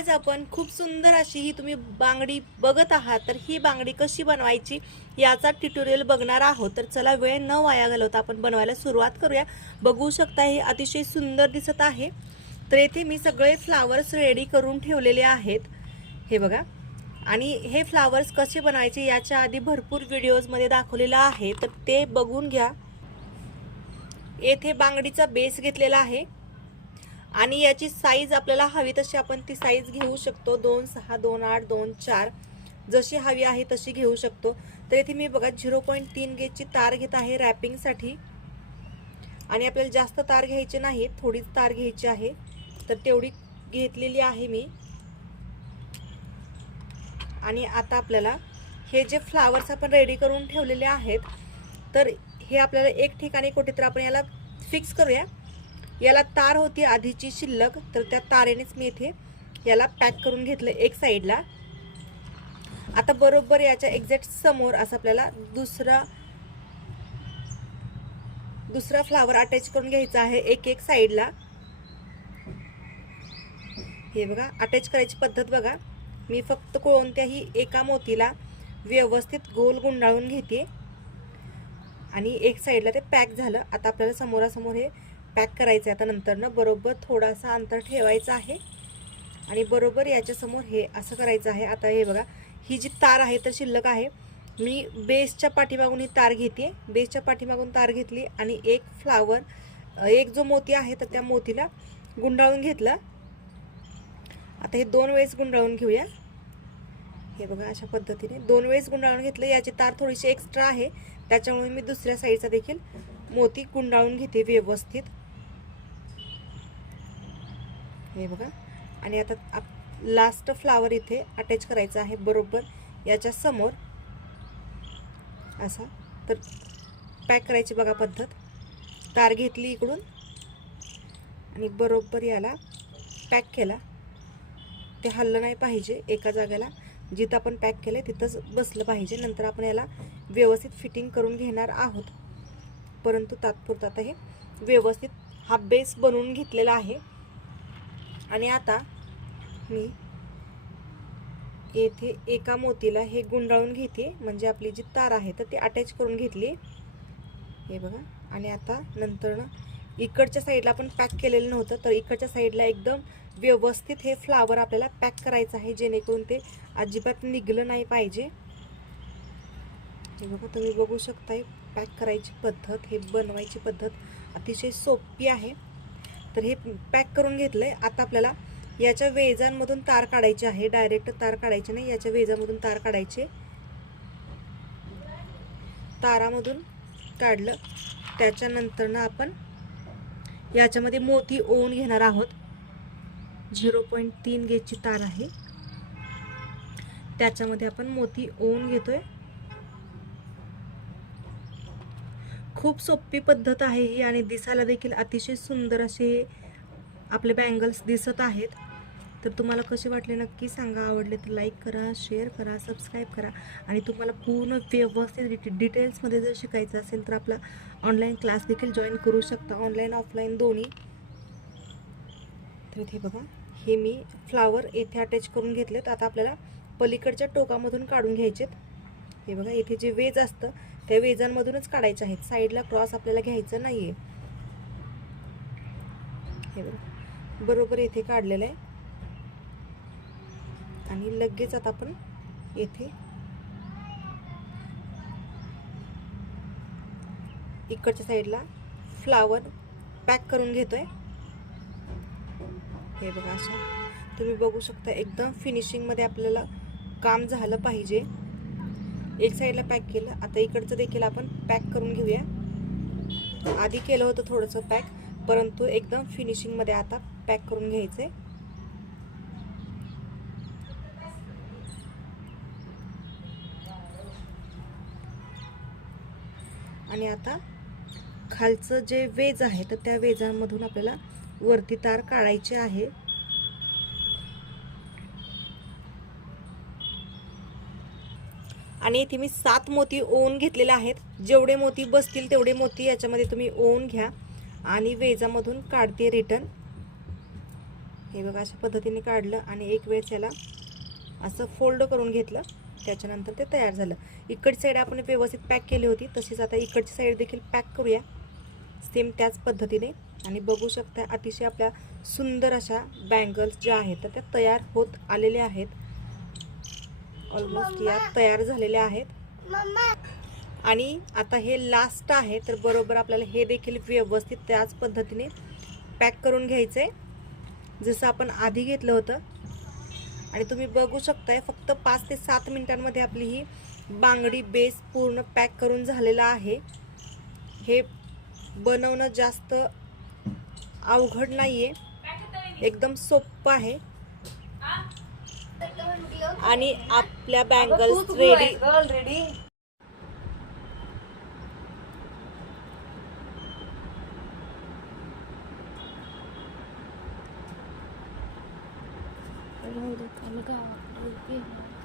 आज आपण खूप सुंदर अशी ही तुम्ही बांगडी बघत आहात, तर ही बांगडी कशी बनवायची याचा ट्युटोरियल बघणार आहोत। तर चला वेळ न वाया घालवता आपण बनवायला सुरुवात करूया। बघू शकता हे अतिशय सुंदर दिसत आहे। तर येथे मी सगळे फ्लावर्स रेडी करून ठेवलेले आहेत, हे बघा। आणि हे फ्लावर्स कसे बनवायचे याच्या आधी भरपूर व्हिडिओजमध्ये दाखवलेला आहे, तर ते बघून घ्या। येथे बांगडीचा बेस घेतलेला आहे आणि याची साईज आपल्याला हवी तशी आपण ती साईज घेऊ शकतो। 2, 6, 2, 8, 2, 4 जशी हवी आहे तशी घेऊ शकतो। तर इथे मी बघा 0.3 गेजची तार घेत आहे रॅपिंगसाठी। आणि आपल्याला जास्त तार घ्यायची नाही, थोडीच तार घ्यायची आहे, तर तेवढी घेतलेली आहे मी। आणि आता आपल्याला हे जे फ्लावर्स आपण रेडी करून ठेवलेले आहेत, तर हे आपल्याला एक ठिकाणी कुठेतरी आपण याला फिक्स करूया। याला तार होती आधीची शिल्लक, तर त्या तारेनेच मी इथे याला पॅक करून घेतलं एक साइडला। आता बरोबर याच्या एक्झॅक्ट समोर असं आपल्याला दुसरा फ्लावर अटॅच करून घ्यायचा आहे एक साइडला। हे बघा अटॅच करायची पद्धत बघा। मी फक्त कोणत्याही एका मोतीला व्यवस्थित गोल गुंडाळून घेते आणि एक साइडला ते पॅक झालं। आता आपल्याला समोरासमोर हे पॅक करायचं आहे। आता नंतर ना बरोबर थोडासा अंतर ठेवायचं आहे आणि बरोबर याच्या समोर हे असं करायचं आहे। आता हे बघा ही जी तार आहे तर शिल्लक आहे, मी बेसच्या पाठीमागून ही तार घेते। बेसच्या पाठीमागून तार घेतली आणि एक फ्लावर, एक जो मोती आहे तर त्या मोतीला गुंडाळून घेतला। आता हे 2 वेळेस गुंडाळून घेऊया। हे बघा अशा पद्धतीने 2 वेळेस गुंडाळून घेतलं। याची तार थोडीशी एक्स्ट्रा आहे, त्याच्यामुळे मी दुसऱ्या साईडचा देखील मोती गुंडाळून घेते व्यवस्थित। हे बघा आणि आता लास्ट फ्लावर इथे अटॅच करायचा आहे बरोबर याच्या समोर असा। तर पॅक करायची बघा पद्धत। तार घेतली इकडून आणि बरोबर याला पॅक केला। ते हललं नाही पाहिजे, एका जागेला जिथं आपण पॅक केलं तिथंच बसलं पाहिजे। नंतर आपण याला व्यवस्थित फिटिंग करून घेणार आहोत, परंतु तात्पुरता आता हे व्यवस्थित हा बेस बनवून घेतलेला आहे। आणि आता मी येथे एका मोतीला हे गुंडाळून घेते, म्हणजे आपली जी तार आहे तर ती अटॅच करून घेतली। हे बघा आणि आता नंतर ना इकडच्या साईडला आपण पॅक केलेलं नव्हतं, तर इकडच्या साईडला एकदम व्यवस्थित हे फ्लावर आपल्याला पॅक करायचं आहे, जेणेकरून ते अजिबात निघलं नाही पाहिजे। हे बघा तुम्ही बघू शकताय पॅक करायची पद्धत, हे बनवायची पद्धत अतिशय सोपी आहे। तर हे पॅक करून घेतलंय। आता आपल्याला याच्या वेजांमधून तार काढायची आहे, डायरेक्ट तार काढायची नाही, याच्या वेजामधून तार काढायचे। तारामधून काढलं त्याच्यानंतर ना आपण याच्यामध्ये मोती ओवून घेणार आहोत। 0.3 गेजची तार आहे, त्याच्यामध्ये आपण मोती ओवून घेतोय। खूप सोपी पद्धत आहे ही आणि दिसायला देखील अतिशय सुंदर असे आपले बँगल्स दिसत आहेत। तर तुम्हाला कसे वाटले नक्की सांगा। आवडले तर लाईक करा, शेअर करा, सबस्क्राईब करा। आणि तुम्हाला पूर्ण व्यवस्थित डिटेल्समध्ये जर शिकायचं असेल तर आपला ऑनलाईन क्लास देखील जॉईन करू शकता, ऑनलाईन ऑफलाईन दोन्ही। तर इथे बघा हे मी फ्लावर येथे अटॅच करून घेतलेत। आता आपल्याला पलीकडच्या टोकामधून काढून घ्यायचेत। हे बघा इथे जे वेज असतं त्या वेजांमधूनच काढायचे आहेत, साईडला क्रॉस आपल्याला घ्यायचं नाहीये। हे बघा बरोबर इथे काढलेलं आहे आणि लगेच आता आपण येथे इकडच्या साईडला फ्लावर पॅक करून घेतोय। हे बघा अशा तुम्ही बघू शकता एकदम फिनिशिंग मध्ये आपल्याला काम झालं पाहिजे। एक साईडला पॅक केलं, आता इकडचं देखील आपण पॅक करून घेऊया। आधी केलं होतं थोडंसं पॅक, परंतु एकदम फिनिशिंग मध्ये आता पॅक करून घ्यायचंय। आणि आता खालचं जे वेज आहे तर त्या वेजांमधून आपल्याला वरती तार काढायची आहे। आणि इथे मी 7 मोती ओवून घेतलेले आहेत। जेवढे मोती बसतील तेवढे मोती याच्यामध्ये तुम्ही ओवून घ्या आणि वेजामधून काढते रिटर्न। हे बघा अशा पद्धतीने काढलं आणि एक वेळेस याला असं फोल्ड करून घेतलं, त्याच्यानंतर ते तयार झालं. इकडची साईड आपण व्यवस्थित पॅक केली होती, तशीच आता इकडची साईड देखील पॅक करूया सेम त्याच पद्धतीने. आणि बघू शकता अतिशय आपल्या सुंदर अशा बँगल्स ज्या आहेत तर त्या तयार होत आलेल्या आहेत. ऑलमोस्ट या तयार झालेल्या आहेत. आणि आता हे लास्ट आहे, तर बरोबर आपल्याला हे देखील व्यवस्थित त्याच पद्धतीने पॅक करून घ्यायचं आहे जसं आपण आधी घेतलं होतं. आणि तुम्ही बघू शकताय फक्त 5 ते 7 मिनिटांमध्ये आपली ही बांगडी बेस पूर्ण पॅक करून झालेला आहे. हे बनवणं जास्त अवघड नाहीये, एकदम सोपं आहे. आणि आपल्या बँगल्स रेडी. राहू दे, आम्ही गावाकडे गेलो.